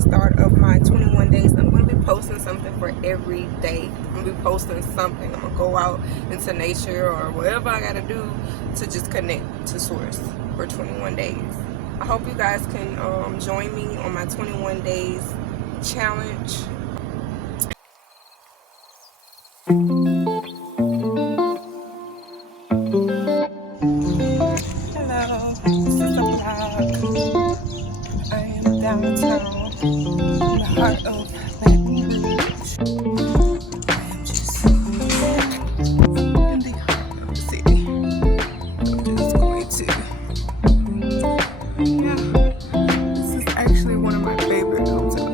the start of my 21 days. I'm going to be posting something for every day. I'm going to be posting something. I'm going to go out into nature or whatever I got to do to just connect to source for 21 days. I hope you guys can join me on my 21 days challenge. Hello, this is a vlog. I am downtown in the heart of Baton Rouge. I am just in the heart of the city. I'm just going to, yeah, this is actually one of my favorite hotels.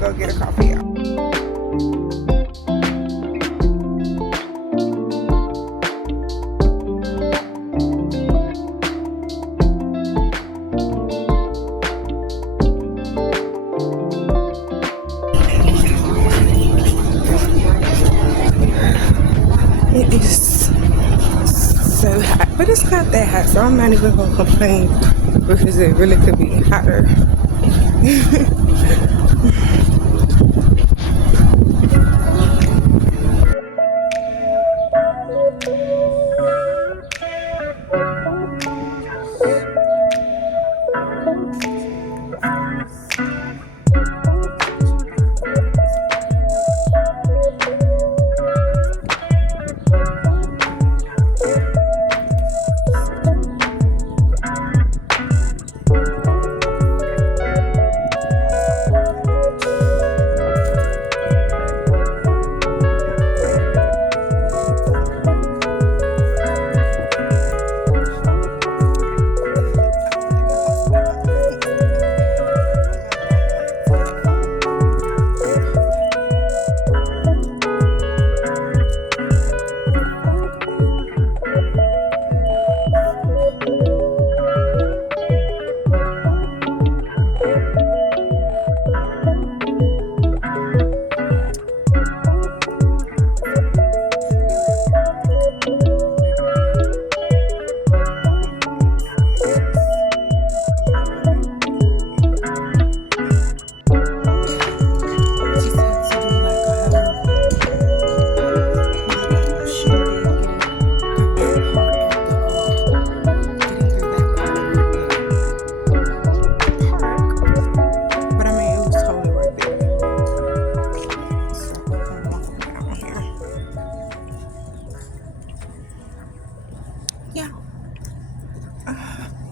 Go get a coffee out. It is so hot, but it's not that hot, so I'm not even gonna complain because it really could be hotter.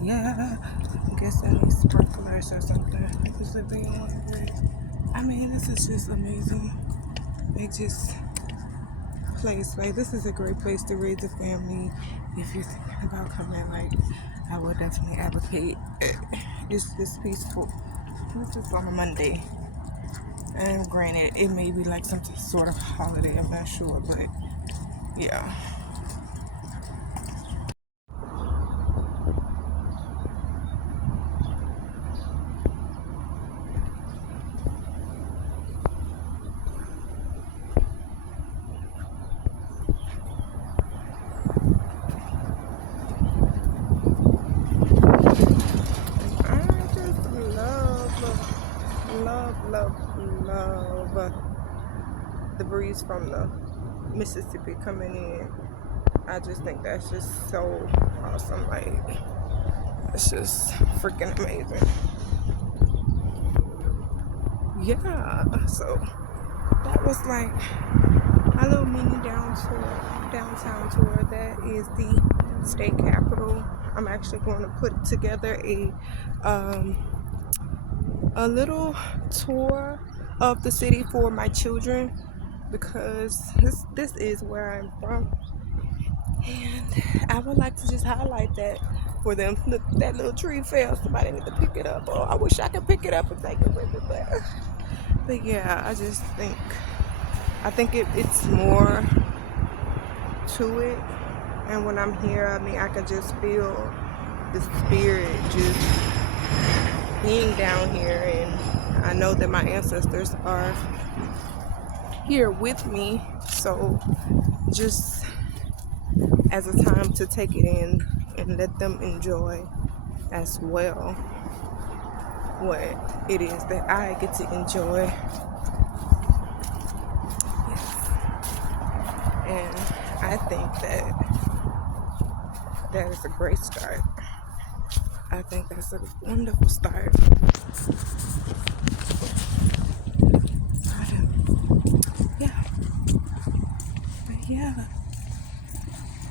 Yeah, I guess I need sprinklers or something. This is I mean, this is just amazing. It just place, like, this is a great place to raise a family. If you're thinking about coming, like, I would definitely advocate it. It's just peaceful. This is on a Monday, and granted, it may be like some sort of holiday, I'm not sure, but yeah. Love the breeze from the Mississippi coming in. I just think that's just so awesome. Like, it's just freaking amazing. Yeah, so that was like a little mini downtown tour. That is the state capitol. I'm actually going to put together a little tour of the city for my children, because this is where I'm from, and I would like to just highlight that for them. Look, that little tree fell. Somebody need to pick it up. Oh, I wish I could pick it up and take it with me, but yeah, I think it's more to it. And when I'm here, I mean, I can just feel the spirit just being down here, and I know that my ancestors are here with me, so just as a time to take it in and let them enjoy as well what it is that I get to enjoy. And I think that is a great start. I think that's a wonderful start. Yeah. But yeah.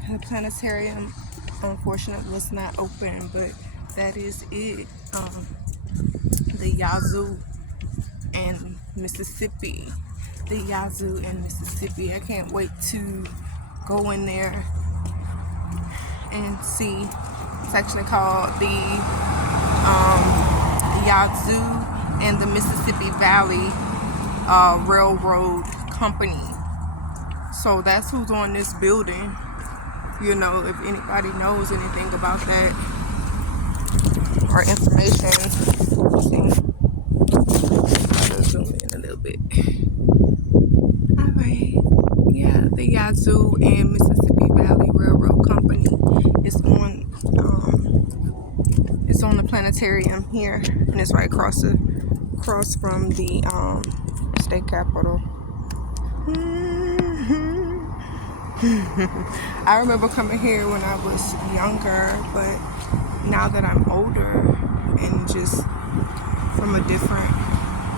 The planetarium, unfortunately, was not open, but that is it. The Yazoo and Mississippi. The Yazoo and Mississippi. I can't wait to go in there and see. It's actually called the Yazoo and the Mississippi Valley Railroad Company. So that's who's on this building. You know, if anybody knows anything about that or information. Let's see. I'll zoom in a little bit. Alright. Yeah, the Yazoo and Mississippi Valley Railroad Company is on the planetarium here, and it's right across from the state capitol. I remember coming here when I was younger, but now that I'm older and just from a different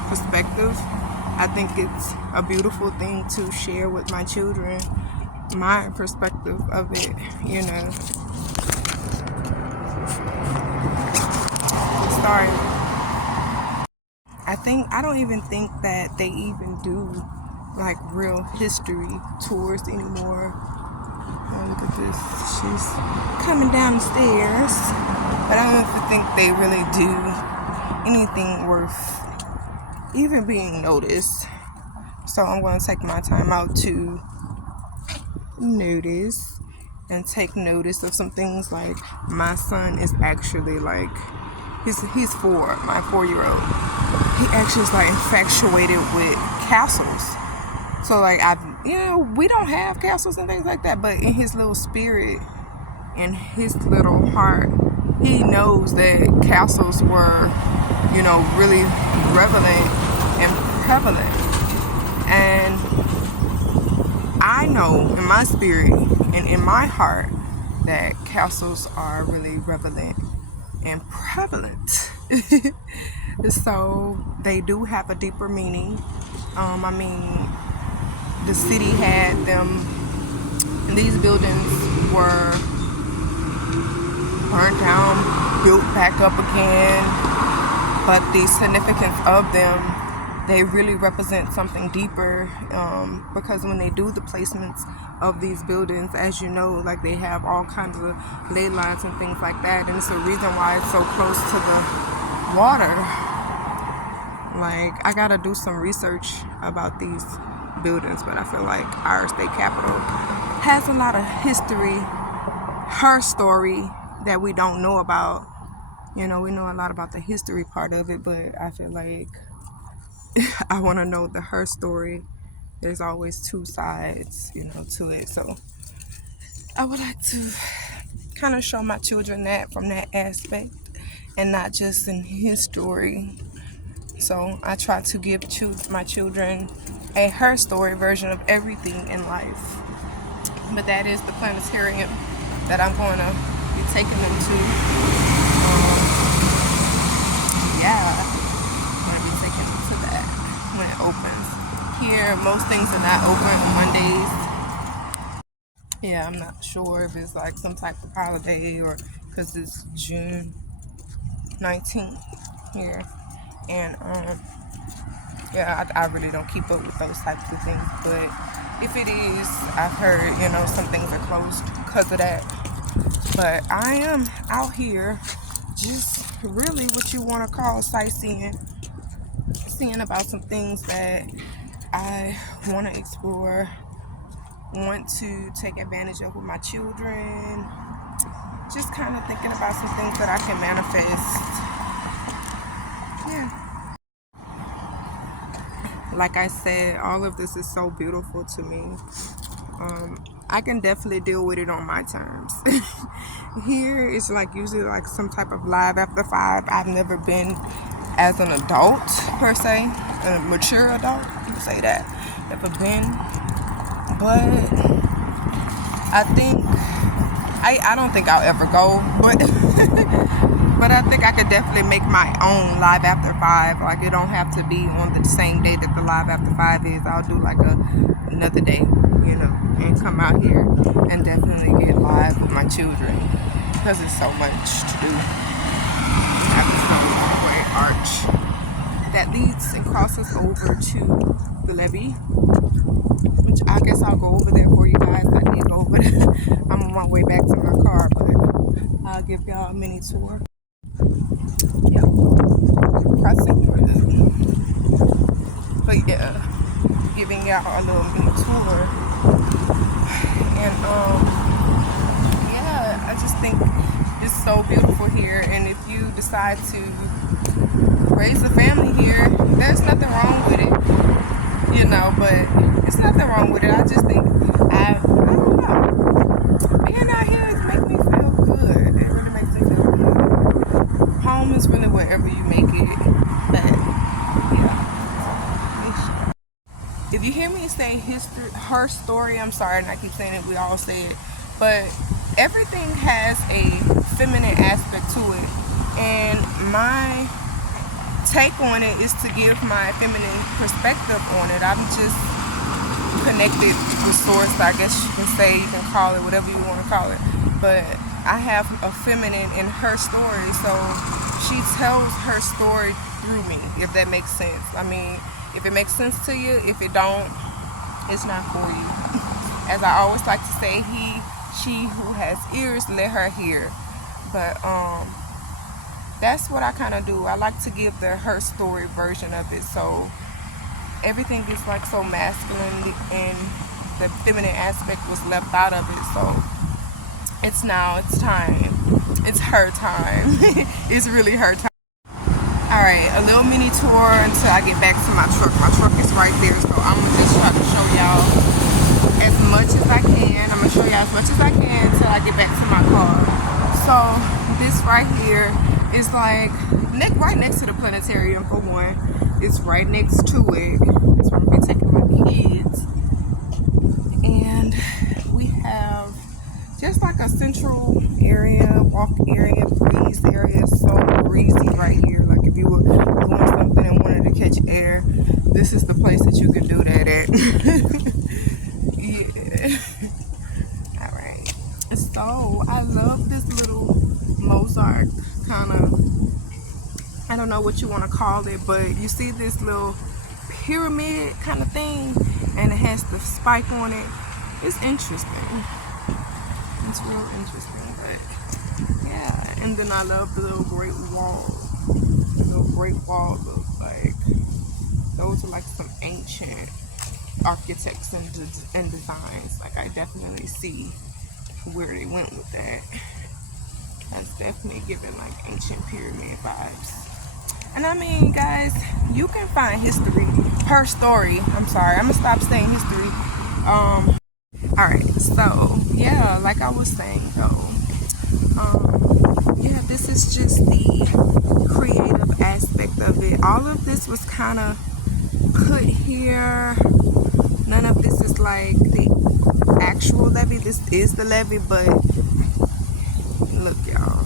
perspective, I think it's a beautiful thing to share with my children, my perspective of it, you know. Sorry. I don't even think that they even do like real history tours anymore. Oh, look at this. She's coming down the stairs. But I don't think they really do anything worth even being noticed. So I'm going to take my time out to notice and take notice of some things. Like, my son is actually like, he's 4, my 4-year-old. He actually is like infatuated with castles. So like, we don't have castles and things like that, but in his little spirit, in his little heart, he knows that castles were, really relevant and prevalent. And I know in my spirit and in my heart that castles are really relevant and prevalent. So they do have a deeper meaning. The city had them, and these buildings were burned down, built back up again, but the significance of them, they really represent something deeper, because when they do the placements of these buildings, as you know, like, they have all kinds of ley lines and things like that, and it's a reason why it's so close to the water. Like, I gotta do some research about these buildings, but I feel like our state capitol has a lot of history, her story, that we don't know about. We know a lot about the history part of it, but I feel like I want to know her story. There's always two sides, to it. So I would like to kind of show my children that from that aspect, and not just in his story. So I try to give my children a her story version of everything in life. But that is the planetarium that I'm going to be taking them to. Yeah, I'm going to be taking them to that when it opens. Here, most things are not open on Mondays. Yeah, I'm not sure if it's like some type of holiday or because it's June 19th here. And yeah, I really don't keep up with those types of things. But if it is, I've heard, you know, some things are closed because of that. But I am out here just really what you want to call sightseeing, seeing about some things that I want to explore, want to take advantage of with my children, just kind of thinking about some things that I can manifest. Yeah. Like I said, all of this is so beautiful to me. I can definitely deal with it on my terms. Here it's like usually like some type of live after 5. I've never been as an adult per se, a mature adult, you can say that. Never been. But I don't think I'll ever go, but but I think I could definitely make my own live after 5. Like it don't have to be on the same day that the live after 5 is. I'll do like another day, you know, and come out here and definitely get live with my children because it's so much to do. I have this little walkway arch that leads and crosses over to the levee, which I guess I'll go over there for you guys. I need to go over there. I'm on my way back to my car, but I'll give y'all a mini tour. Yep. Crossing through. But yeah, giving y'all a little mini tour. And yeah, I just think it's so beautiful here. And if you decide to raise a family here, there's nothing wrong with it, you know, but it's nothing wrong with it. I just think I don't know, being out here makes me feel good. It really makes me feel good. Home is really wherever you make it. But yeah, if you hear me say her story, I'm sorry, and I keep saying it, we all say it, but everything has a feminine aspect to it, and my take on it is to give my feminine perspective on it. I'm just connected with source, I guess you can say, you can call it whatever you want to call it, but I have a feminine in her story, so she tells her story through me, if that makes sense. I mean, if it makes sense to you, if it don't, it's not for you. As I always like to say, she who has ears, let her hear. But that's what I kind of do. I like to give her story version of it, so everything is like so masculine and the feminine aspect was left out of it. So it's time. It's her time. It's really her time. Alright, a little mini tour until I get back to my truck. My truck is right there, so I'm gonna just try to show y'all as much as I can. I'm gonna show y'all as much as I can until I get back to my car. So this right here is like right next to the planetarium for one. It's right next to it. That's where I'm gonna be taking my kids. And we have just like a central area, walk area, breeze area. It's so breezy right here. Like if you were doing something and wanted to catch air, this is the place that you can do that at. Yeah. All right. So I love this little mosaic kind of, I don't know what you want to call it, but you see this little pyramid kind of thing, and it has the spike on it. It's interesting. It's real interesting, but yeah. And then I love the little Great Wall. The little Great Wall looks like those are like some ancient architects and designs. Like I definitely see where they went with that. That's definitely giving like ancient pyramid vibes. And I mean, guys, you can find history. Her story. I'm sorry. I'm gonna stop saying history. Alright, so yeah, like I was saying though, yeah, this is just the creative aspect of it. All of this was kind of put here. None of this is like the actual levee. This is the levee, but look, y'all,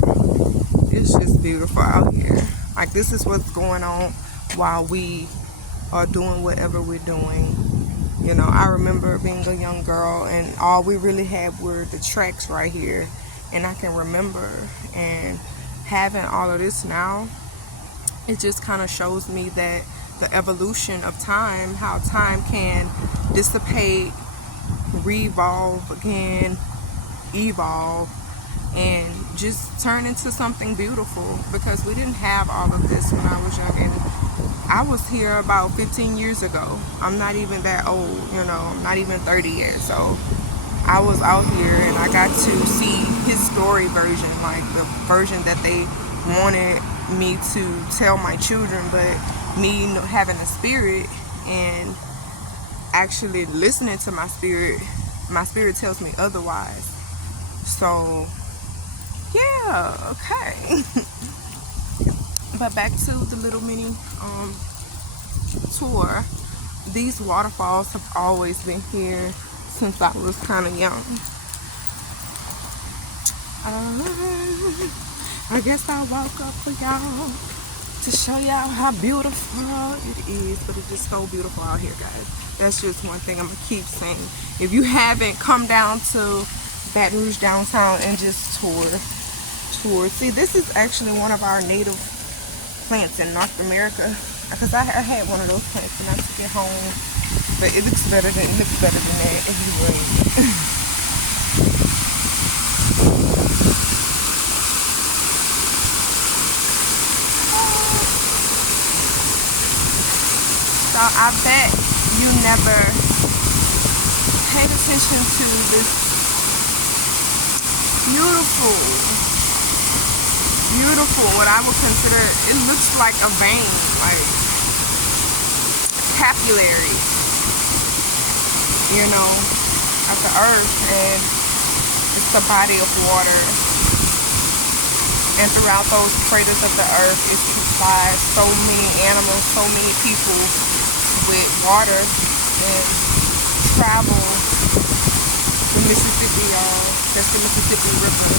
it's just beautiful out here. Like, this is what's going on while we are doing whatever we're doing. You know, I remember being a young girl and all we really had were the tracks right here. And I can remember, and having all of this now, it just kind of shows me that the evolution of time, how time can dissipate, revolve again, evolve, and just turn into something beautiful, because we didn't have all of this when I was young. And I was here about 15 years ago. I'm not even that old, you know, I'm not even 30 yet. So I was out here and I got to see his story version, like the version that they wanted me to tell my children, but me having a spirit and actually listening to my spirit tells me otherwise. So yeah, okay. But back to the little mini tour. These waterfalls have always been here since I was kind of young. I guess I'll walk up for y'all to show y'all how beautiful it is. But it's just so beautiful out here, guys. That's just one thing I'm gonna keep saying. If you haven't come down to Baton Rouge downtown and just tour. See, this is actually one of our native plants in North America, because I had one of those plants and I took it home, but it looks better than that anyway. So I bet you never paid attention to this beautiful, what I would consider, it looks like a vein, like capillary, you know, of the earth, and it's a body of water, and throughout those craters of the earth, it supplies so many animals, so many people with water, and travel the Mississippi, y'all. That's the Mississippi River.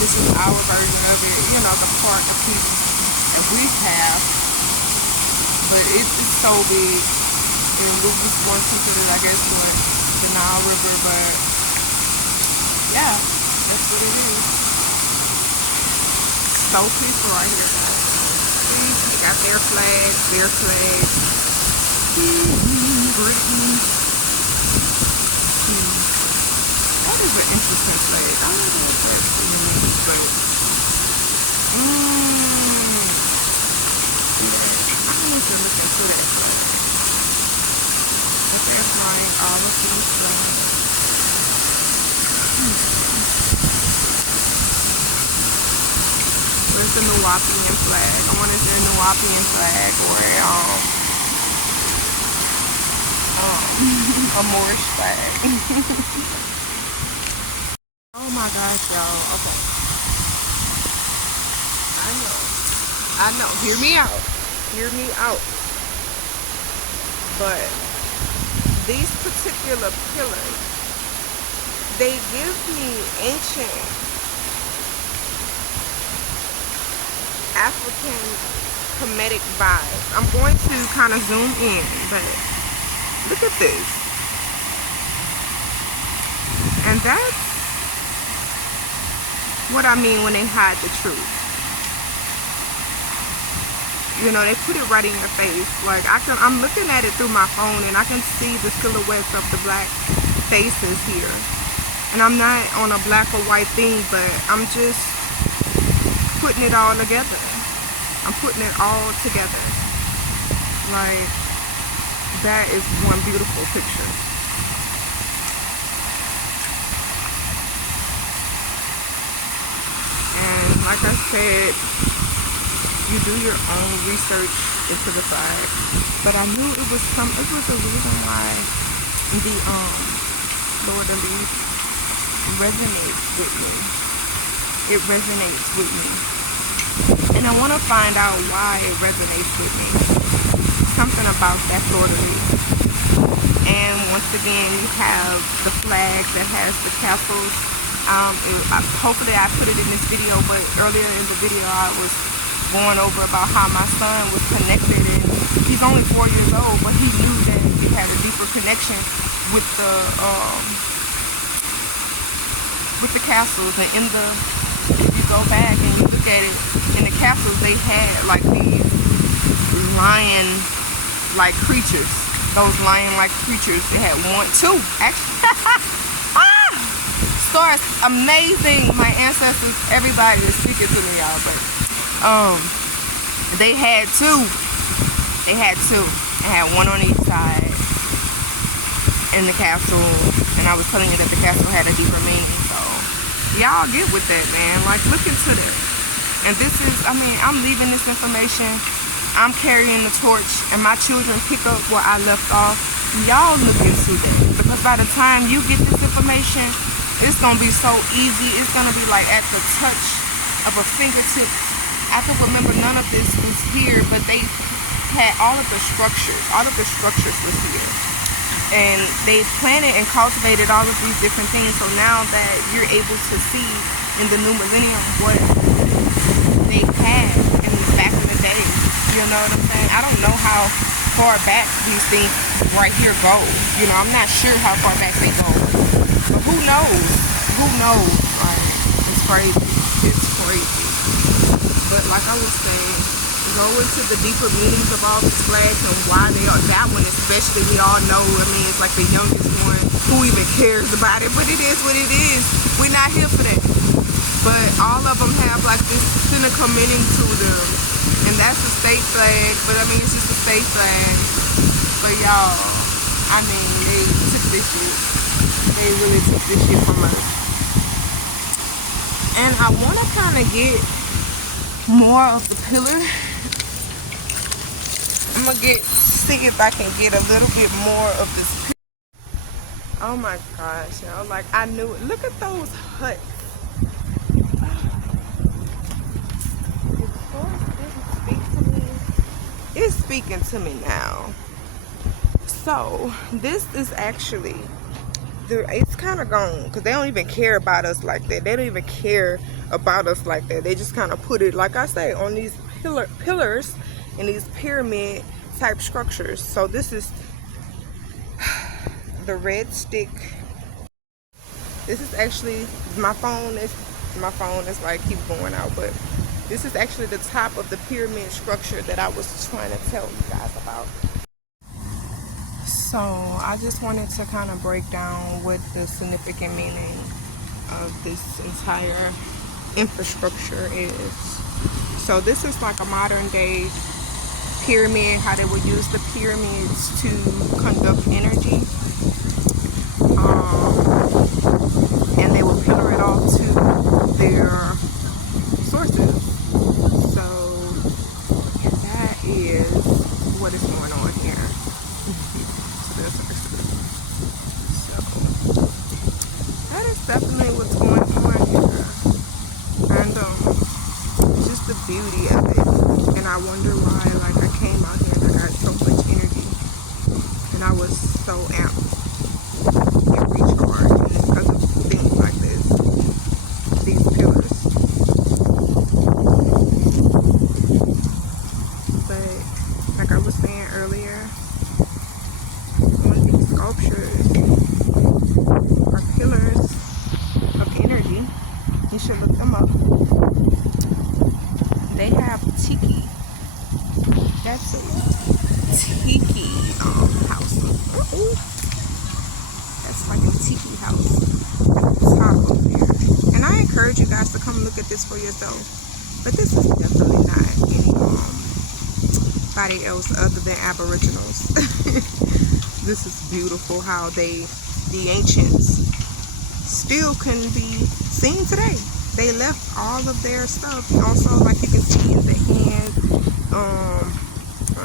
This is our version of it, you know, the part of piece that we have, but it's so big, and we was once considered, I guess, what, the Nile River, but yeah, that's what it is. So peaceful right here, guys. See, they got their flags, Britain. That is an interesting flag. I don't know what that means, but see that? I need to look into that flag. But they're flying all of these flags. Where's the Nuwaubian flag? I wonder if there's a Nuwaubian flag or a Moorish flag. Oh my gosh, y'all. Okay. I know. Hear me out. But these particular pillars, they give me ancient African Kemetic vibes. I'm going to kind of zoom in, but look at this. And that's what I mean when they hide the truth. You know, they put it right in your face. Like, I'm looking at it through my phone and I can see the silhouettes of the black faces here. And I'm not on a black or white thing, but I'm just putting it all together. I'm putting it all together. Like, that is one beautiful picture. Like I said, you do your own research into the flag, but I knew it was a reason why the Lord of Leaves resonates with me. It resonates with me, and I want to find out why it resonates with me. Something about that Lord of Leaves, And once again, you have the flag that has the castles. Hopefully I put it in this video, but earlier in the video I was going over about how my son was connected, and he's only 4 years old, but he knew that he had a deeper connection with the castles. And if you go back and you look at it, in the castles they had like these lion-like creatures. Those lion-like creatures, they had 1, 2 actually. Stars, amazing. My ancestors, everybody is speaking to me, y'all, but they had 2. They had 2. They had 1 on each side in the castle, and I was telling you that the castle had a deeper meaning. So y'all get with that, man. Like, look into that. And this is, I mean, I'm leaving this information. I'm carrying the torch, and my children pick up where I left off. Y'all look into that, because by the time you get this information, it's gonna be so easy. It's gonna be like at the touch of a fingertip. I can remember none of this was here, but they had all of the structures. All of the structures was here, and they planted and cultivated all of these different things. So now that you're able to see in the new millennium what they had in back in the day, you know what I'm saying? I don't know how far back these things right here go. You know, I'm not sure how far back they go. But who knows? Who knows? Like, it's crazy. It's crazy. But like I was saying, go into the deeper meanings of all these flags and why they are. That one especially, we all know. I mean, it's like the youngest one. Who even cares about it? But it is what it is. We're not here for that. But all of them have like this cynical meaning to them. And that's a state flag. But I mean, it's just a state flag. But y'all, I mean, they took this shit. They really took this shit from us. And I want to kind of get more of the pillar. I'm going to see if I can get a little bit more of this pillar. Oh my gosh, y'all. Like, I knew it. Look at those huts. It's speaking to me now. So, this is actually... it's kind of gone, because they don't even care about us like that. They don't even care about us like that. They just kind of put it, like I say, on these pillars and these pyramid type structures. So this is the red stick. This is actually my phone is like keep going out, but this is actually the top of the pyramid structure that I was trying to tell you guys about. So I just wanted to kind of break down what the significant meaning of this entire infrastructure is. So this is like a modern day pyramid, how they would use the pyramids to conduct energy. And they will pillar it off to their sources. So that is what is going on here. So that is definitely what's going on here, and just the beauty of it. And I wonder why, like, I came out here and I got so much energy, and I was so amped and recharged, and it's other things like this, these pillars. But like I was saying earlier, sculptures are pillars of energy. You should look them up. They have tiki. That's a tiki house. That's like a tiki house at the top of there. And I encourage you guys to come look at this for yourself. But this is definitely not anybody else other than Aboriginals. This is beautiful how the ancients still can be seen today. They left all of their stuff. Also, like you can see in the hand, I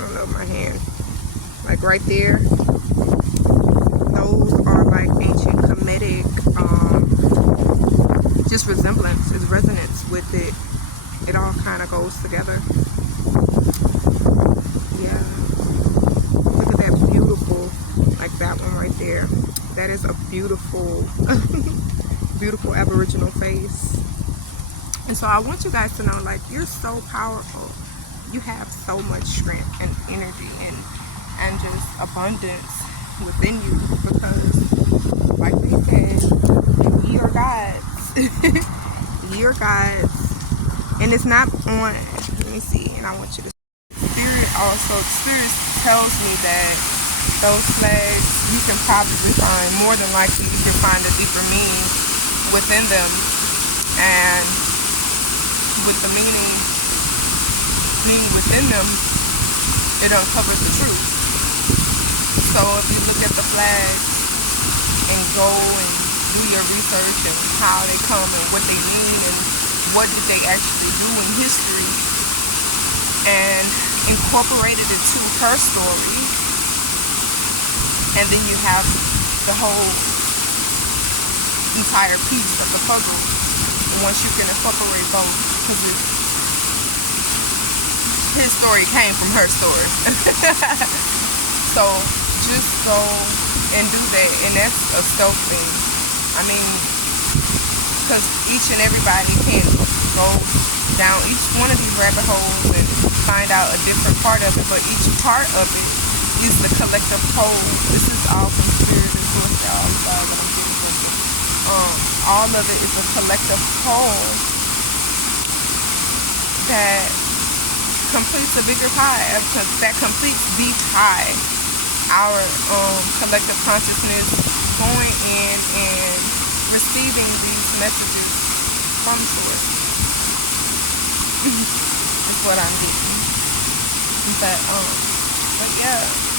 don't know, my hand, like right there, those are like ancient Kemetic, just resemblance, it's resonance with it. It all kind of goes together. Yeah. Look at that beautiful, like that one right beautiful, beautiful Aboriginal face. And so I want you guys to know, like, you're so powerful. You have so much strength and energy and just abundance within you, because like they said, ye are gods. Ye are gods. And it's not on, let me see, and I want you to Spirit tells me that those flags, you can probably find, more than likely you can find a deeper meaning within them, and with the meaning within them, it uncovers the truth. So if you look at the flags and go and do your research and how they come and what they mean and what did they actually do in history, and incorporate it into her story, and then you have the whole entire piece of the puzzle. And once you can incorporate both, because his story came from her story. So just go and do that, and that's a self thing. I mean, because each and everybody can go down each one of these rabbit holes and find out a different part of it, but each part of it is the collective whole. This is all from Spirit and Source, y'all. Sorry that I'm getting something. All of it is a collective whole that completes a bigger pie, that completes the pie. Our collective consciousness going in and receiving these messages from Source. That's what I'm getting. But yeah.